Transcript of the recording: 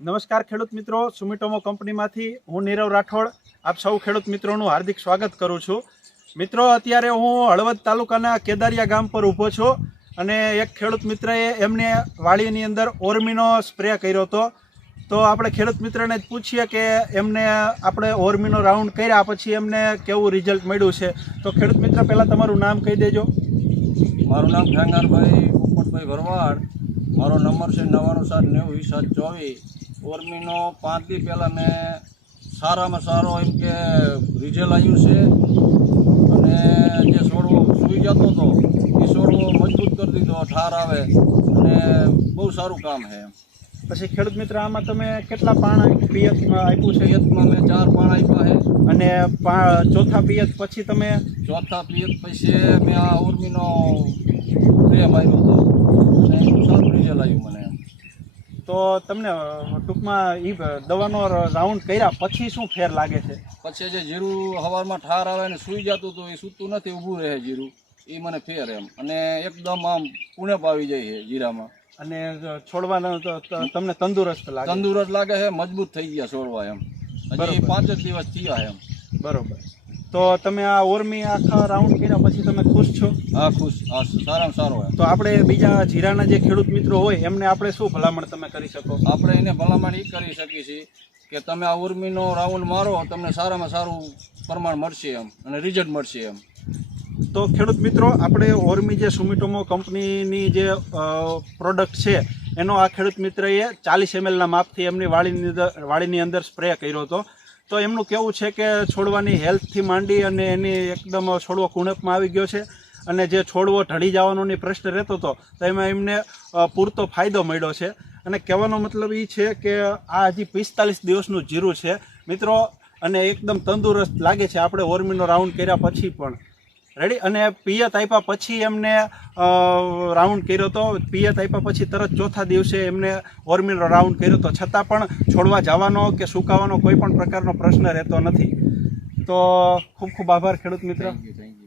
નમસ્કાર ખેડૂત મિત્રો, સુમિટોમો કંપનીમાંથી હું નીરવ રાઠોડ આપ સૌ ખેડૂત મિત્રોનું હાર્દિક સ્વાગત કરું છું. મિત્રો, અત્યારે હું હળવદ તાલુકાના કેદારિયા ગામ પર ઊભો છું અને એક ખેડૂત મિત્રએ એમને વાડીની અંદર ઓરમીનો સ્પ્રે કર્યો હતો. તો આપણે ખેડૂત મિત્રને જ પૂછીએ કે એમને આપણે ઓરમીનો રાઉન્ડ કર્યા પછી એમને કેવું રિઝલ્ટ મળ્યું છે. તો ખેડૂત મિત્ર, પહેલાં તમારું નામ કહી દેજો. મારું નામ ખેંગારભાઈ પોપટભાઈ ભરવાડ. મારો નંબર છે 97902024. ઓરમીનો 5 દી પહેલાં મેં સારામાં સારો એમ કે રિઝલ્ટ આવ્યું છે અને જે છોડવો સૂઈ જતો હતો એ છોડવો મજબૂત કરી દીધો, ઠાર આવે અને બહુ સારું કામ છે. પછી ખેડૂત મિત્ર, આમાં તમે કેટલા પાણ પિયતમાં આપ્યું છે? પિયતમાં મેં 4 પાણ આપ્યા છે અને ચોથા પિયત પછી તમે? ચોથા પિયત પછી મેં આ ઓરમીનો સ્પ્રે માર્યો હતો અને એનું સારું રિઝલ્ટ આવ્યું મને. તો તમને ટૂંકમાં એ દવાનો રાઉન્ડ કર્યા પછી શું ફેર લાગે છે? પછી જે જીરું સવારમાં ઠાર આવે ને સૂઈ જતું હતું એ સૂતું નથી, ઊભું રહે જીરું, એ મને ફેર એમ. અને એકદમ આમ પુણ્ય પાવી જાય છે જીરામાં અને છોડવાનો તમને તંદુરસ્ત લાગે? તંદુરસ્ત લાગે છે, મજબૂત થઈ ગયા છોડવા એમ. હજી 5 જ દિવસ થયા એમ. બરોબર. તો તમે આ ઓરમી આખા રાઉન્ડ કર્યા પછી તમે ખુશ છો? હા, ખુશ. હા, સારામાં સારો એમ. તો આપણે બીજા જીરાના જે ખેડૂત મિત્રો હોય એમને આપણે શું ભલામણ તમે કરી શકો? આપણે એને ભલામણ એ કરી શકીએ છીએ કે તમે આ ઉર્મીનો રાઉન્ડ મારો, તમને સારામાં સારું પ્રમાણ મળશે એમ અને રિઝલ્ટ મળશે એમ. તો ખેડૂત મિત્રો, આપણે ઓરમી જે સુમિટોમો કંપનીની જે પ્રોડક્ટ છે એનો આ ખેડૂત મિત્રએ 40 mlના માપથી એમની વાડીની અંદર સ્પ્રે કર્યો હતો. તો એમનું કહેવું છે કે છોડવાની હેલ્થથી માંડી અને એની એકદમ છોડવો કુણપમાં આવી ગયો છે અને જે છોડવો ઢળી જવાનો પ્રશ્ન રહેતો હતો તો એમાં એમને પૂરતો ફાયદો મળ્યો છે. અને કહેવાનો મતલબ એ છે કે આ હજી 45 દિવસનું જીરું છે મિત્રો અને એકદમ તંદુરસ્ત લાગે છે આપણે ઓરમીનો રાઉન્ડ કર્યા પછી પણ. રેડી. અને પિયત આપ્યા પછી એમને રાઉન્ડ કર્યો હતો. પિયત આપ્યા પછી તરત ચોથા દિવસે એમને ઓરમીનો રાઉન્ડ કર્યો હતો, છતાં પણ છોડવા જવાનો કે સુકાવાનો કોઈ પણ પ્રકારનો પ્રશ્ન રહેતો નથી. તો ખૂબ ખૂબ આભાર ખેડૂત મિત્ર. Thank you.